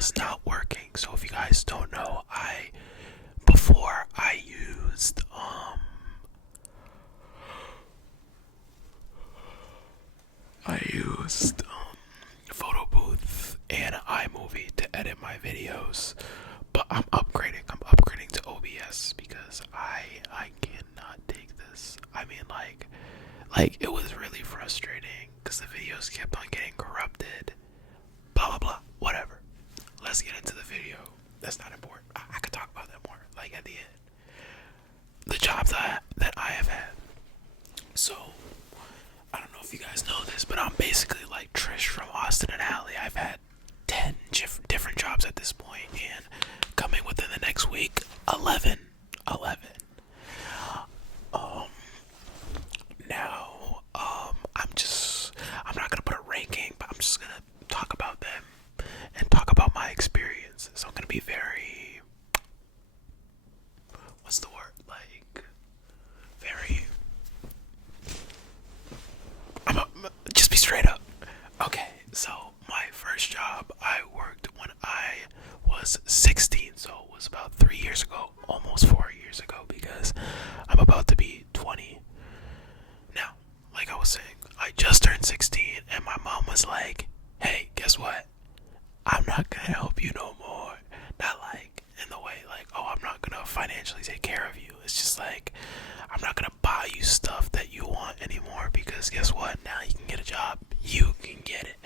was not working. So if you guys don't know, before I used photo booth and iMovie to edit my videos, but I'm upgrading. I'm upgrading to OBS because I cannot take this. I mean, like it was really frustrating because the videos kept on getting corrupted. Blah blah blah. Whatever. Let's get into the video. That's not important. I could talk about that more, like at the end. The jobs that I have had. So I don't know if you guys know this, but I'm basically like Trish from Austin and Alley. I've had 10 different jobs at this point, and coming within the next week, 11. Um, I'm not gonna put a ranking, but I'm just gonna talk about them and talk about my experience. So I'm gonna be very, what's the word? Like, very, just be straight up. Okay, so my first job I worked when I was 16, so it was about 3 years ago, almost 4 years ago, because I'm about to be 20. Now, like I was saying, I just turned 16, and my mom was like, hey, guess what? I'm not gonna help you no more. Not like in the way like, oh, I'm not gonna financially take care of you. It's just like, I'm not gonna buy you stuff that you want anymore, because guess what? Now you can get a job. You can get it.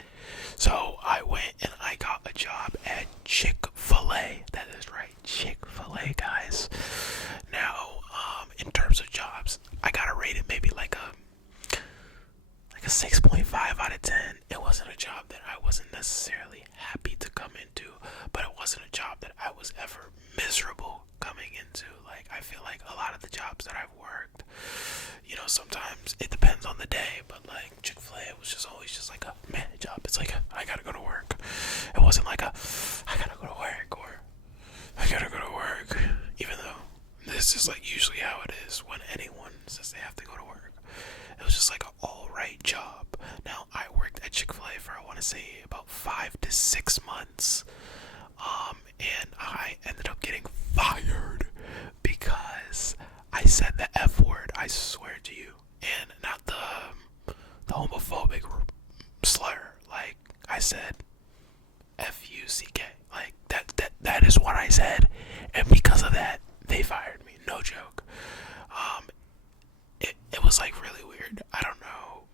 So I went and I got a job at Chick-fil-A. That is right, Chick-fil-A, guys. Now, in terms of jobs, I gotta rate it maybe like a 6.5 out of 10. It wasn't a job that I wasn't necessarily happy to come into, but it wasn't a job that I was ever miserable coming into. Like, I feel like a lot of the jobs that I've worked, you know, sometimes it depends on the day, but like Chick-fil-A was just always just like a man job. It's like I gotta go to work. It wasn't like I gotta go to work or I gotta go to work, even though this is like usually how it is when anyone says they have to go to work. It was just like an alright job. Now, I worked at Chick-fil-A for, I want to say, about 5 to 6 months. And I ended up getting fired because I said the F word, I swear to you. And not the homophobic slur. Like, I said F-U-C-K. Like, that is what I said. And because of that, they fired me. No joke. It was like really weird. I don't know,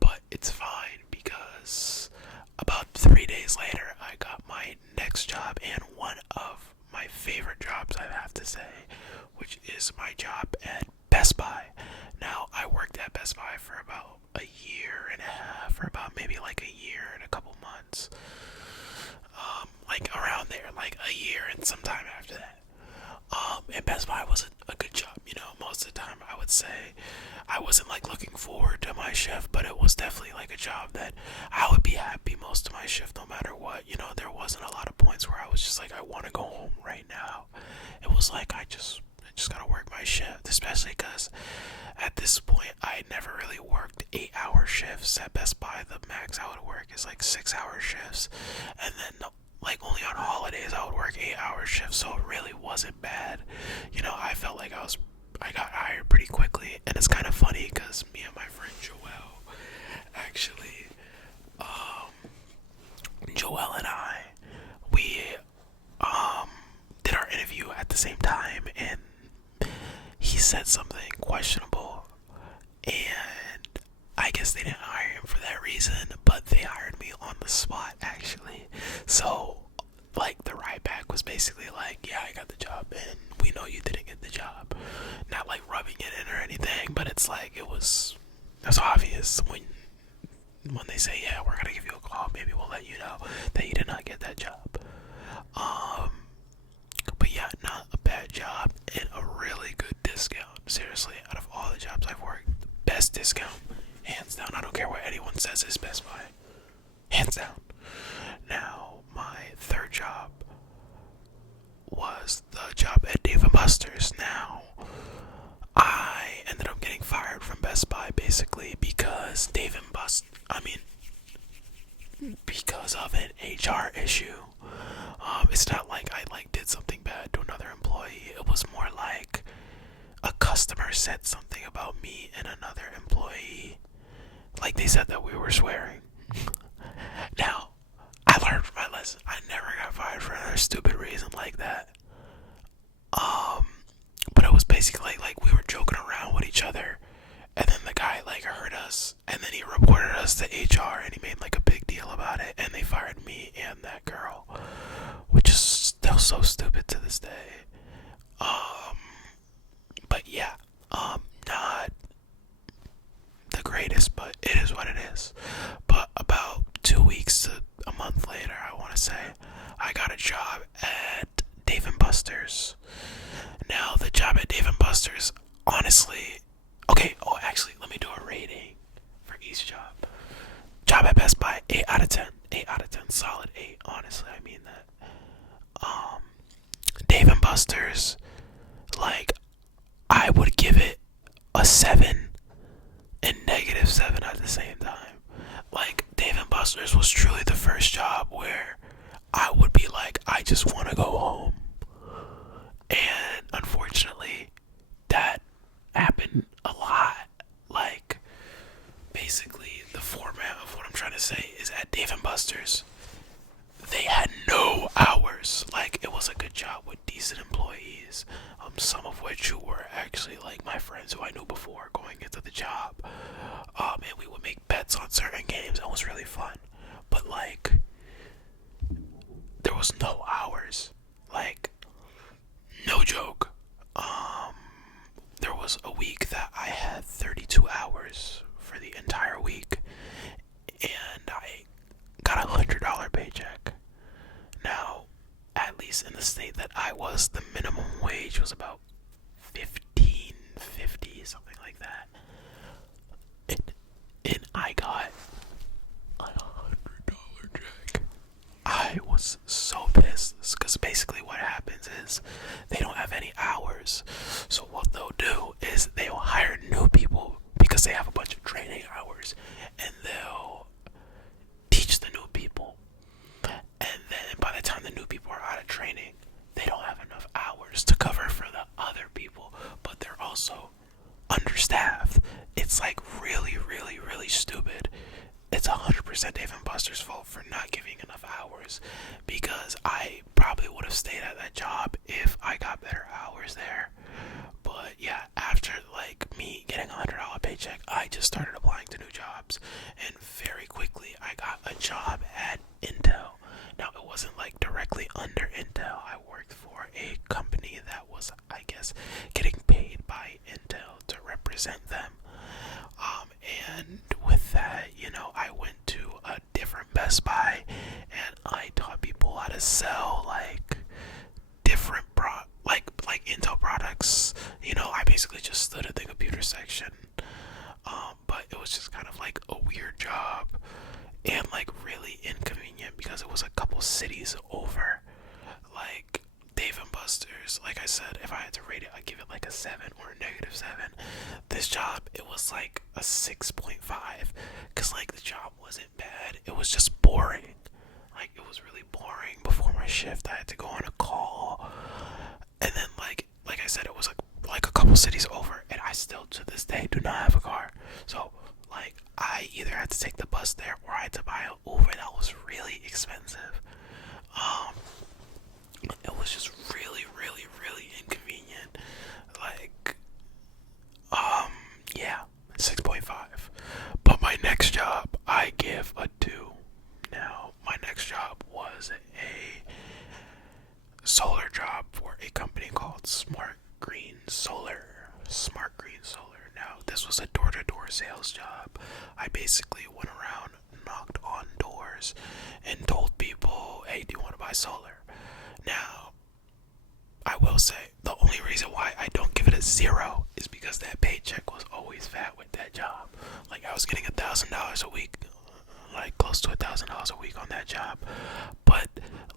but it's fine because about 3 days later, I got my next job, and one of my favorite jobs, I have to say, which is my job at Best Buy. Now, I worked at Best Buy for about a year and a half, or about maybe like a year and a couple months, like around there, like a year and some time after that. And Best Buy wasn't a good job, you know. Most of the time, I would say I wasn't like looking forward to my shift, but it was definitely like a job that I would be happy most of my shift, no matter what. You know, there wasn't a lot of points where I was just like, I want to go home right now. It was like I just gotta work my shift, especially because at this point I never really worked 8-hour shifts at Best Buy. The max I would work is like 6-hour shifts, and then like only on holidays I would work 8-hour shifts, so it really wasn't bad. You know, I felt like I got hired pretty quickly, and it's kind of funny because me and my friend Joelle, actually, Joelle and we did our interview at the same time, and he said something questionable, and I guess they didn't hire him for that reason, but they hired me on the spot, actually. So, like, the ride back was basically like, yeah, I got the job, and we know you didn't get the job. Not like rubbing it in or anything, but it's like, it was obvious when they say, yeah, we're gonna give you a call, maybe we'll let you know that you did not get that job. But yeah, not a bad job, and a really good discount. Seriously, out of all the jobs I've worked, best discount, hands down. I don't care what anyone says is Best Buy, hands down. Now, my third job was the job at Dave & Buster's. Now, I ended up getting fired from Best Buy basically because because of an HR issue. It's not like I like did something bad to another employee. It was more like a customer said something about me and another employee. Like they said that we were swearing. Now, I learned from my lesson. I never got fired for another stupid reason like that. Um, but it was basically like we were joking around with each other, and then the guy like heard us, and then he reported us to HR, and he made like a big deal about it, and they fired me and that girl, which is still so stupid to this day. Um, but yeah, not the greatest, but it is what it is. But about 2 weeks to a month later, I want to say, I got a job at Dave and Buster's. Now, the job at Dave and Buster's, honestly, okay, oh, actually, let me do a rating for each job. Job at Best Buy, 8 out of 10. 8 out of 10, solid 8, honestly, I mean that. Dave and Buster's, like, I would give it a 7 and -7 at the same time. Like, Dave and Buster's was truly the first job where I would be like, I just want to go home. And unfortunately, that happened a lot. Like, basically, the format of what I'm trying to say is at Dave and Buster's, they had no hours. Like, it was a good job with decent employees, some of which who were actually like my friends who I knew before going into the job. And we would make bets on certain games. It was really fun. But like, there was no hours. Like, no joke. There was a week that I had 32 hours for the entire week, and I got $100 paycheck. Now, at least in the state that I was, the minimum wage was about $15.50, something like that. And I got a $100 check. I was so pissed because basically what happens is they don't have any hours. So what they'll do is they'll hire new people because they have a bunch of training hours, and they'll teach the new people. And then by the time the new people are out of training, they don't have enough hours to cover for the other people, but they're also understaffed. It's like really, really, really stupid. It's 100% Dave and Buster's fault for not giving enough hours, because I probably would have stayed at that job if I got better hours there. But yeah, after like me getting $100 paycheck, I just started applying to new jobs, and very quickly I got a job at Intel. Now, it wasn't like directly under Intel. I worked for a company that was, I guess, getting paid by Intel to represent them. And with that, I went to a different Best Buy, and I taught people how to sell like different like Intel products. I basically just stood at the computer section. But it was just kind of like a weird job, and like really inconvenient because it was a couple cities over. Like, Dave and Buster's, like I said, if I had to rate it, I'd give it like a 7 or a -7. This job, it was like a 6.5, because like the job wasn't bad, it was just boring. Like, it was really boring. Before my shift, I had to go on a call, and then like I said, it was like a couple cities over, and I still to this day do not have a car. So like, I either had to take the bus there or I had to buy an Uber that was really expensive. It was just really, really, really inconvenient. Like, yeah, 6.5. But my next job, I give a 2. Now, my next job was a solar job for a company called Smart Green Solar. Smart Green Solar. Now, this was a door-to-door sales job. I basically went around, knocked on doors, and told people, hey, do you want to buy solar? Now, I will say, the only reason why I don't give it a 0 is because that paycheck was always fat with that job. Like, I was getting $1,000 a week, like close to $1,000 a week on that job. But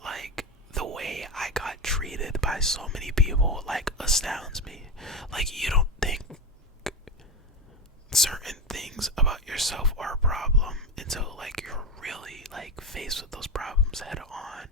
like, the way I got treated by so many people like astounds me. Like, you don't think certain things about yourself are a problem until like you're really like faced with those problems head on.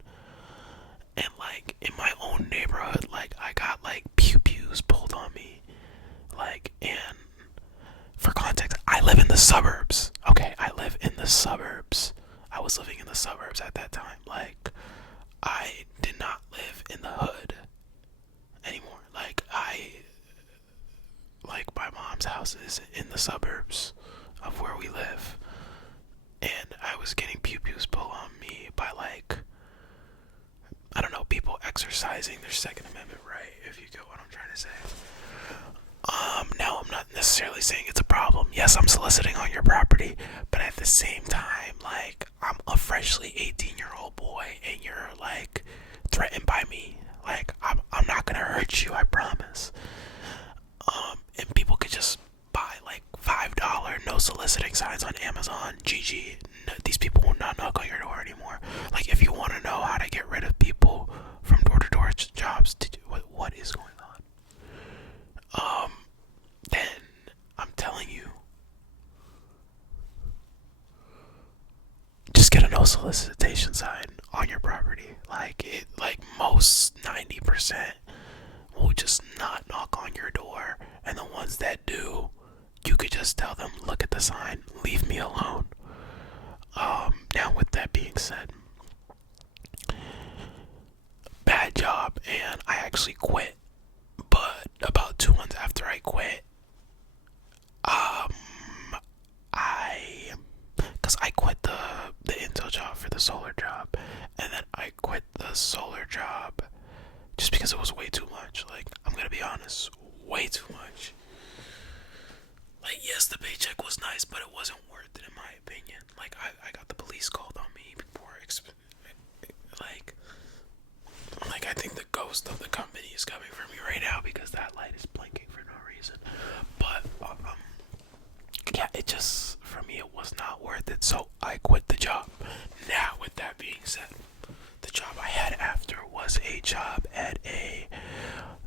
exercising their Second Amendment right, if you get what I'm trying to say. Now I'm not necessarily saying it's a problem. Yes, I'm soliciting on your property, but at the same time, like, I'm a freshly 18-year-old boy, and you're like threatened by me. Like, I'm not gonna hurt you, I promise. And people could just buy like $5 no soliciting signs on Amazon. GG. No, these people will not knock on your door anymore. Like, if you want to know how to get rid of people from door-to-door jobs, what is going on? Then I'm telling you, just get a no solicitation sign on your property. Like most 90% will just not knock on your door, and the ones that do, you could just tell them, look at the sign, leave me alone. Now with that being said, bad job, and I actually quit. But about 2 months after I quit, because I quit the Intel job for the solar job, and then I quit the solar job just because it was way too much. Like, I'm gonna be honest, way too much. Like, yes, the paycheck was nice, but it wasn't worth it in my opinion. Like, I got the police called on me before, like I think the ghost of the company is coming for me right now because that light is blinking for no reason. But yeah, it just, for me, it was not worth it, so I quit the job. Now, with that being said, the job I had after was a job at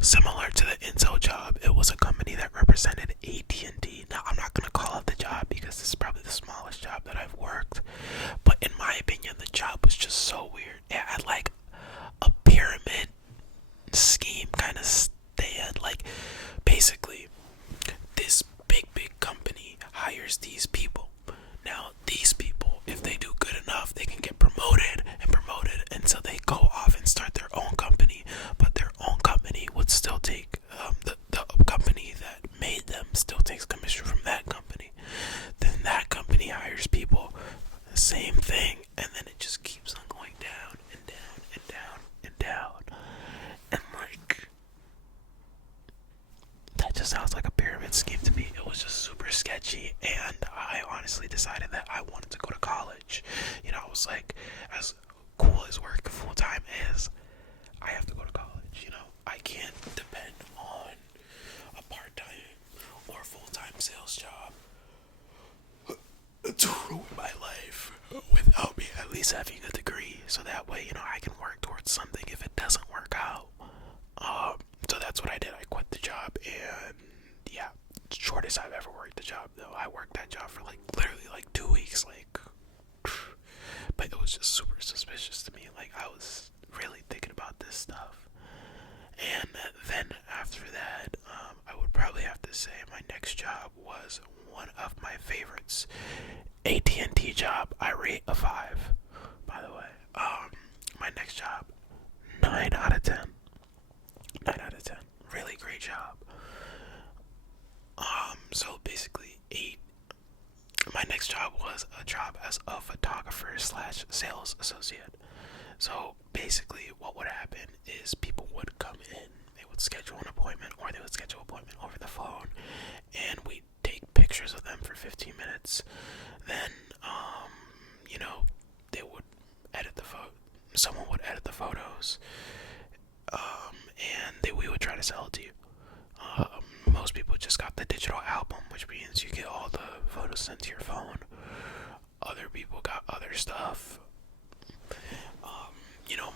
similar to the Intel job. It was a company that represented AT&T. Now, I'm not going to call out the job because this is probably the smallest job that I've worked, but in my opinion, the job was just so weird. It had like a pyramid scheme kind of stand. Like, basically, this big company hires these people. Now, these people, if they do good enough, they can get promoted until they go off and start their own company. But their own company would still take the company that made them still takes commission from that company. Then that company hires people, the same thing, and then it just keeps on going down and down and down and down. And like, that just sounds like a pyramid scheme to me. It was just super sketchy, and I honestly decided that I wanted to go to college. You know, I was like, as cool as work full time is, I have to go to college. You know, I can't depend on a part-time or full-time sales job to ruin my life without me at least having a degree, so that way, you know, I can work towards something if it doesn't work out. So that's what I did. I quit the job, and yeah, shortest I've ever worked the job though. I worked that job for like literally like 2 weeks, like, but it was just super suspicious to me. Like, I was really thinking about this stuff. And then after that, I would probably have to say my next job was one of my favorites. AT&T job, I rate a 5, by the way. My next job, 9 out of 10. 9 out of 10. Really great job. So basically, my next job was a job as a photographer slash sales associate. So basically, what would happen is people would come in, they would schedule an appointment, or they would schedule an appointment over the phone, and we'd take pictures of them for 15 minutes. Then, you know, they would edit the someone would edit the photos, and we would try to sell it to you. Most people just got the digital album, which means you get all the photos sent to your phone. Other people got other stuff. You know,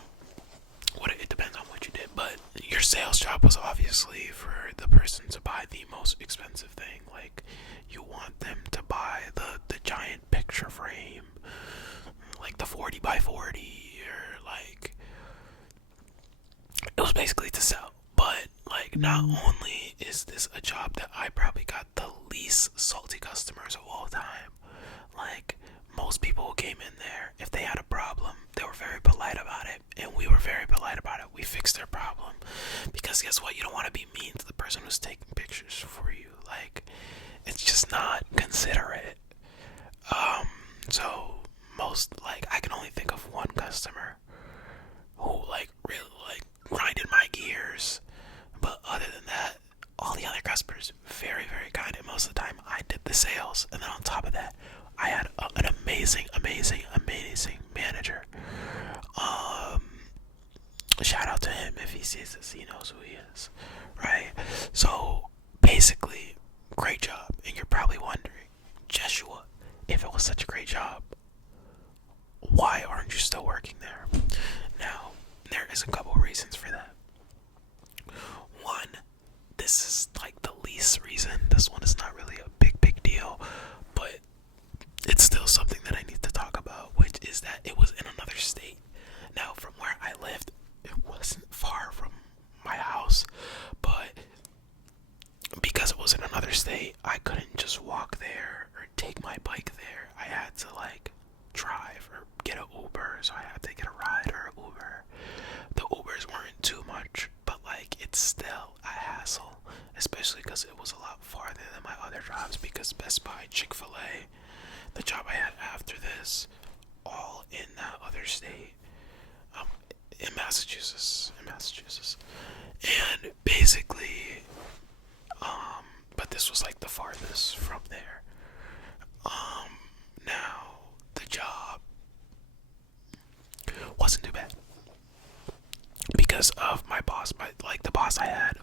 it depends on what you did, but your sales job was obviously for the person to buy the most expensive thing. Like, you want them to buy the giant picture frame, like the 40 by 40, or like, it was basically to sell. But like, not only is this a job that I probably got the least salty customers of all time, like, most people who came in there, if they had a problem, they were very polite about it, and we were very polite about it. We fixed their problem, because guess what? You don't want to be mean to the person who's taking pictures for you. Like, it's just not considerate. So most, like, I can only think of one customer who, like, really, like, Shout out to him if he sees this, he knows who he is, right? So basically, great job. And you're probably wondering, Joshua, if it was such a great job, why aren't you still working there? Now, there is a couple reasons for that. One, this is like the least reason. This one is not really a big deal, but it's still something that I need to talk about, which is that it was in another state. Now, from where I lived, it wasn't far from my house, but because it was in another state, I couldn't just walk there or take my bike there. I had to like drive or get an Uber, so I had to get a ride or an Uber. The Ubers weren't too much, but like it's still a hassle, especially because it was a lot farther than my other jobs, because Best Buy, Chick-fil-A, the job I had after this, all in that other state, in Massachusetts, and basically, but this was like the farthest from there. Now the job wasn't too bad because of my boss. Like the boss I had,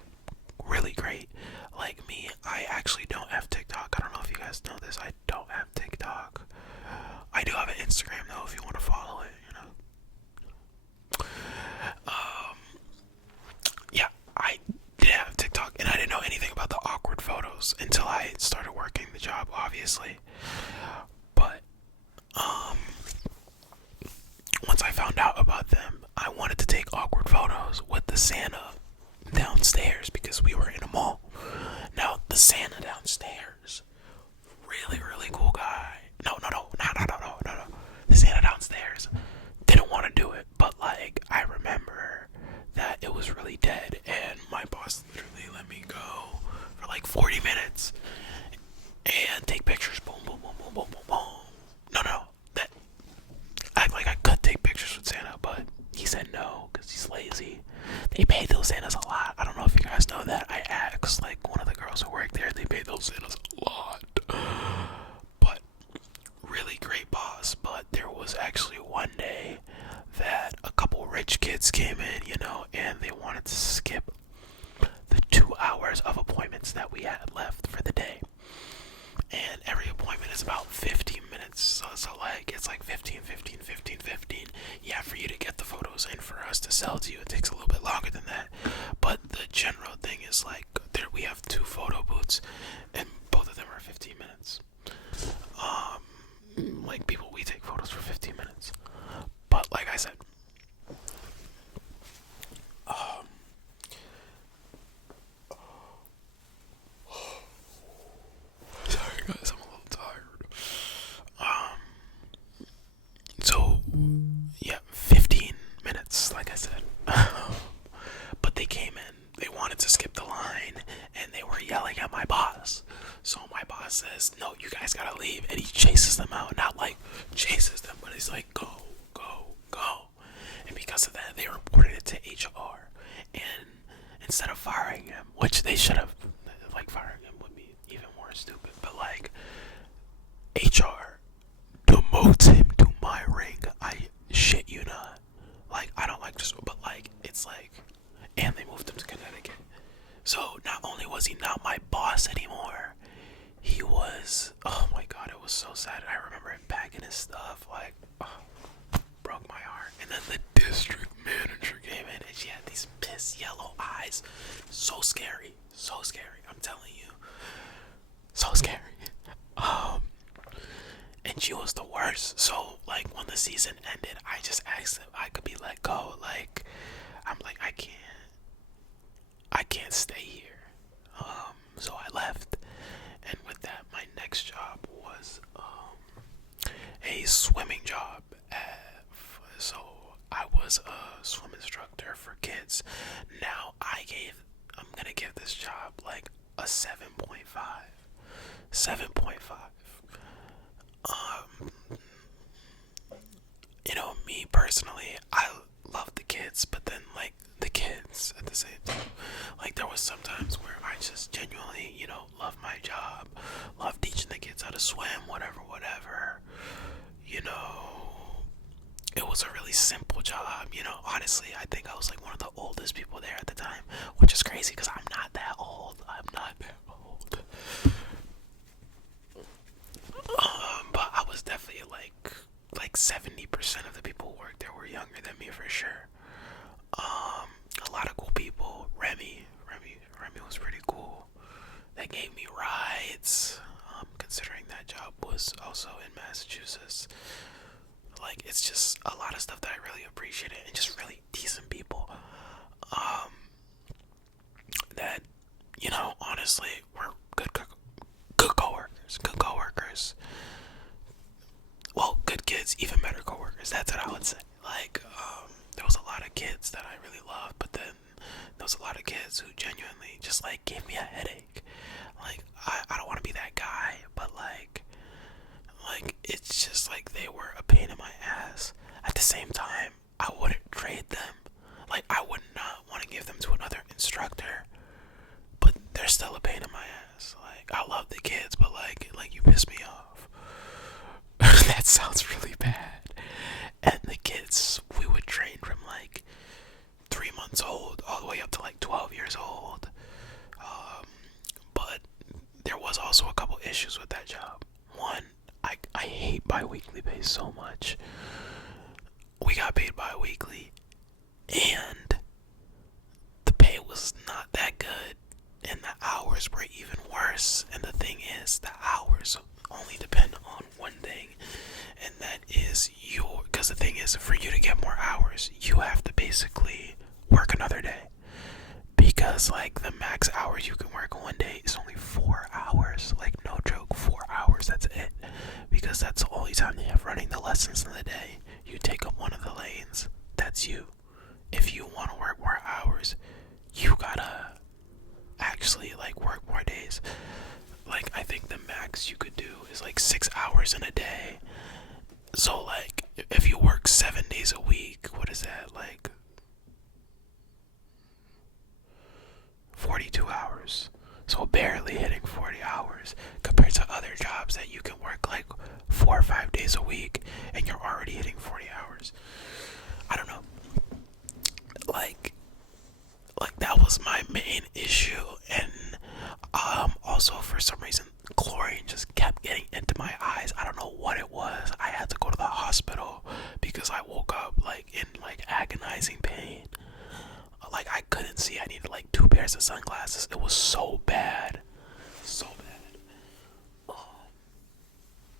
really great. Like me, I actually don't have TikTok. I don't know if you guys know this. I don't have TikTok. I do have an Instagram though, if you want to follow it. Yeah, I didn't have TikTok, and I didn't know anything about the awkward photos until I started working the job, obviously. But once I found out about them, I wanted to take awkward photos with the Santa downstairs because we were in a mall. Now, the Santa downstairs, really cool guy. No. The Santa downstairs didn't want to do it, but like I remember that it was really dead, and my boss literally let me go for like 40 minutes and take pictures. Boom, boom, boom, boom, boom, boom, boom. No, that act like I could take pictures with Santa, but he said no because he's lazy. They paid those Santas a lot. I don't know if you guys know that. I asked like one of the girls who worked there. They paid those Santas a lot. But really great boss. But there was actually one day that a couple rich kids came in, and they wanted to skip the 2 hours of appointments that we had left for the day. And every appointment is about 15 minutes, so like it's like 15. Yeah, for you to get the photos in for us to sell to you, it takes a little bit longer than that. But the general thing is like there we have 2 photo booths, and both of them are 15 minutes. Like people, we take photos for 15 minutes. But like I said, sorry guys, I'm a little tired. So yeah, 15 minutes, like I said. But they came in, they wanted to skip the line, and they were yelling at my boss. So my boss says, no, you guys gotta leave, and he chases them out. Not like chases them, but he's like, go. And because of that, they reported it to HR. And instead of firing him, which they should have, like firing him would be even more stupid, but like HR demotes him to my rank. I shit you not. Like, I don't like just, but like, it's like, and they moved him to Connecticut. So not only was he not my boss anymore, he was, oh my god, it was so sad. I remember him packing his stuff, like, broke my heart. And then the district manager came in, and she had these piss yellow eyes. So scary, I'm telling you. So scary. And she was the worst. So like when the season ended, I just asked if I could be let go. Like I'm like I can't stay here. So I left, and with that, my next job was a swimming job. So I was a swim instructor for kids. Now I'm gonna give this job like a 7.5. 7.5. Me personally, I love the kids, but then like the kids at the same time. Like there was sometimes where I just genuinely, love my job, love teaching the kids how to swim, whatever. it was a really simple job. Honestly, I think I was like one of the oldest people there at the time, which is crazy because I'm not that old. I'm not that old. But I was definitely like 70% of the people who worked there were younger than me for sure. A lot of cool people. Remy was pretty cool. They gave me rides. Considering that job was also in Massachusetts, like it's just a lot of stuff that I really appreciated, and just really decent people. Um, that honestly, were good coworkers, good coworkers. Well, good kids, even better coworkers. That's what I would say. Like, there was a lot of kids that I really loved, but then there was a lot of kids who genuinely just like gave me a headache. Like, I don't want to be that guy, but like it's just like they were a pain in my ass. At the same time, I wouldn't trade them. Like, I would not want to give them to another instructor, but they're still a pain in my ass. Like, I love the kids, but like you piss me off. That sounds really bad. And the kids, we would train from like 3 months old all the way up to like 12 years old. But there was also a couple issues with that job. One, I hate bi-weekly pay so much. We got paid bi-weekly, and the pay was not that good, and the hours were even worse. And the thing is, the hours only depend on one thing, and that is because the thing is, for you to get more hours, you have to basically work another day. Because like the max hours you can work one day is only 4 hours. Like, no joke, 4 hours, that's it. Because that's the only time you have running the lessons in the day. You take up one of the lanes, that's you. If you want to work more hours, you gotta actually like work more days. Like, I think the max you could do is like 6 hours in a day. So like if you work 7 days a week, what is that, like 42 hours? So barely hitting 40 hours compared to other jobs that you can work like 4 or 5 days a week and you're already hitting 40 hours. I don't know. Like that was my main issue. And also, for some reason, chlorine just kept getting into my eyes. I don't know what it was. I had to go to the hospital because I woke up like in like agonizing pain. Like, I couldn't see. I needed like 2 pairs of sunglasses. It was so bad. So bad.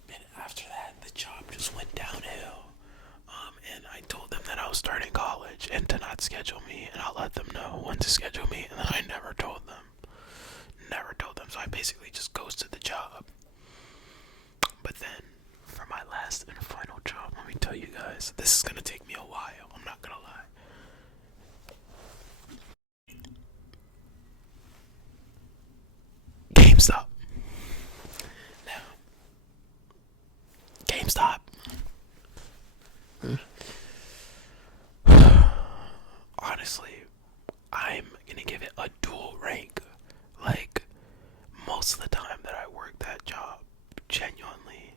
And after that, the job just went downhill. And I told them that I was starting college and to not schedule me, and I'll let them know when to schedule me, and then I never told them. Never told them, so I basically just ghosted the job. But then, for my last and final job, let me tell you guys, this is gonna take me a while, I'm not gonna lie. GameStop. Now, GameStop. Honestly, I'm gonna give it a dual rank. Like, most of the time that I worked that job, genuinely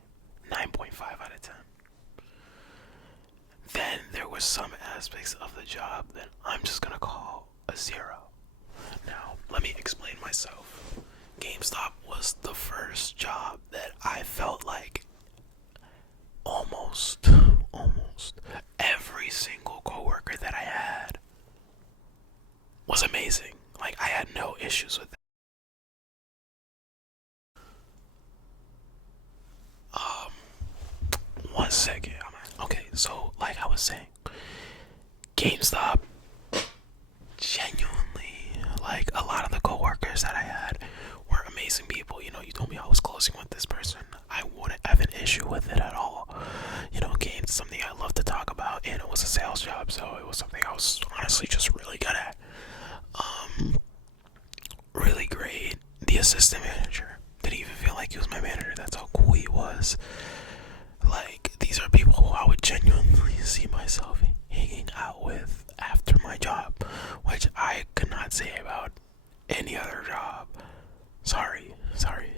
9.5 out of 10. Then there was some aspects of the job that I'm just gonna call a 0. Now, let me explain myself. GameStop was the first job that I felt like almost every single coworker that I had was amazing. Like, I had no issues with it. 1 second. Okay, so like I was saying, GameStop, genuinely, like, a lot of the coworkers that I had were amazing people. You told me I was closing with this person, I wouldn't have an issue with it at all. Games is something I love to talk about, and it was a sales job, so it was something I was honestly just really good at. Really great. The assistant manager didn't even feel like he was my manager. That's how cool he was. Like, these are people who I would genuinely see myself hanging out with after my job, which I could not say about any other job. Sorry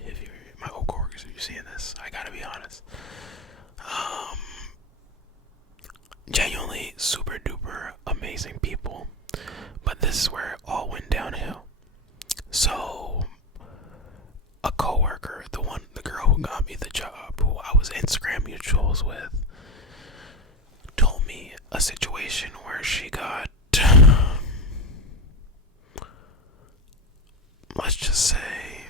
if you're my old coworkers, if you're seeing this. I gotta be honest. this is where it all went downhill. So a coworker, the girl who got me the job, who I was Instagram mutuals with, told me a situation where she got, let's just say,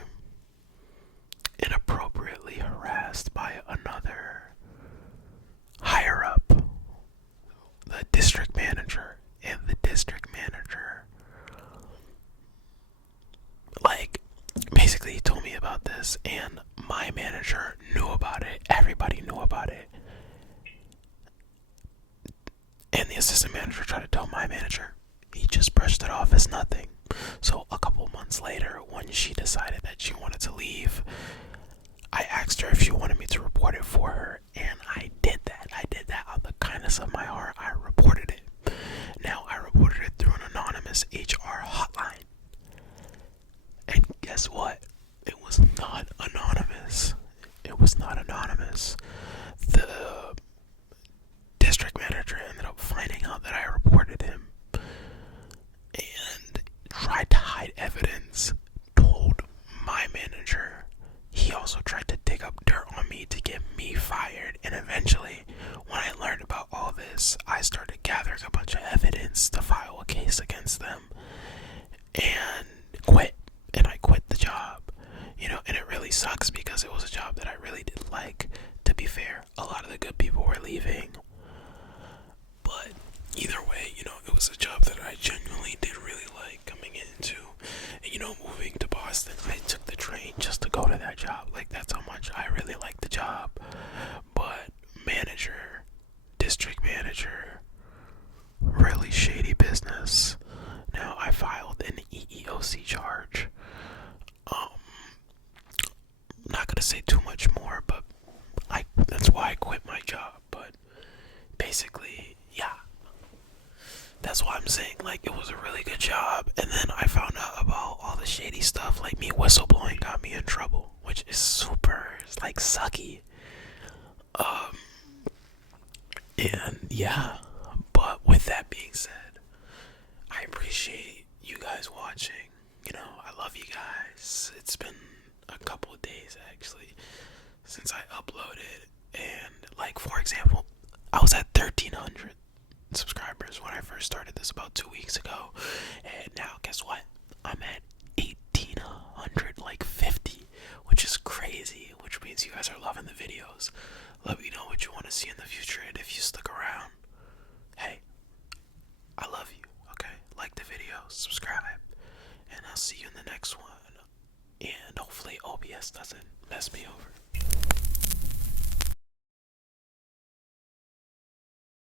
inappropriately harassed by another higher up, the district manager. And the district manager, like, basically he told me about this, and my manager knew about it. Everybody knew about it. And the assistant manager tried to tell my manager. He just brushed it off as nothing. So a couple months later, when she decided that she wanted to leave, I asked her if she wanted me to report it for her, and I did that. I did that out of the kindness of my heart. I reported it. Now, I reported it through an anonymous HR hotline. And guess what? It was not anonymous. It was not anonymous. The district manager ended up finding out that I reported him and tried to hide evidence, told my manager. He also tried to dig up dirt on me to get me fired, and eventually, when I learned about all this, I started gathering a bunch of evidence to file a case against them and quit. And I quit the job, and it really sucks because it was a job that I really did like. To be fair, a lot of the good people were leaving, but either way, it was a job that I genuinely did really like coming into. And moving to Boston, I took the train just to go to that job. Like, that's how much I really liked the job. But district manager, really shady business. Now, I filed an EEOC charge. Not gonna say too much more, but that's why I quit my job. But basically, yeah, that's why I'm saying, like, it was a really good job. And then I found out about all the shady stuff, like me whistleblowing got me in trouble, which is super, like, sucky. And yeah, but with that being said, I appreciate you guys watching. I love you guys. It's been a couple of days, actually, since I uploaded. And, like, for example, I was at 1,300 subscribers when I first started this about 2 weeks ago. And now, guess what? I'm at 1,800, like 50, which is crazy, which means you guys are loving the videos. Let me know what you want to see in the future, and if you stuck around, hey, I love you, okay? Like the video, subscribe, and I'll see you in the next one. And hopefully OBS doesn't mess me over.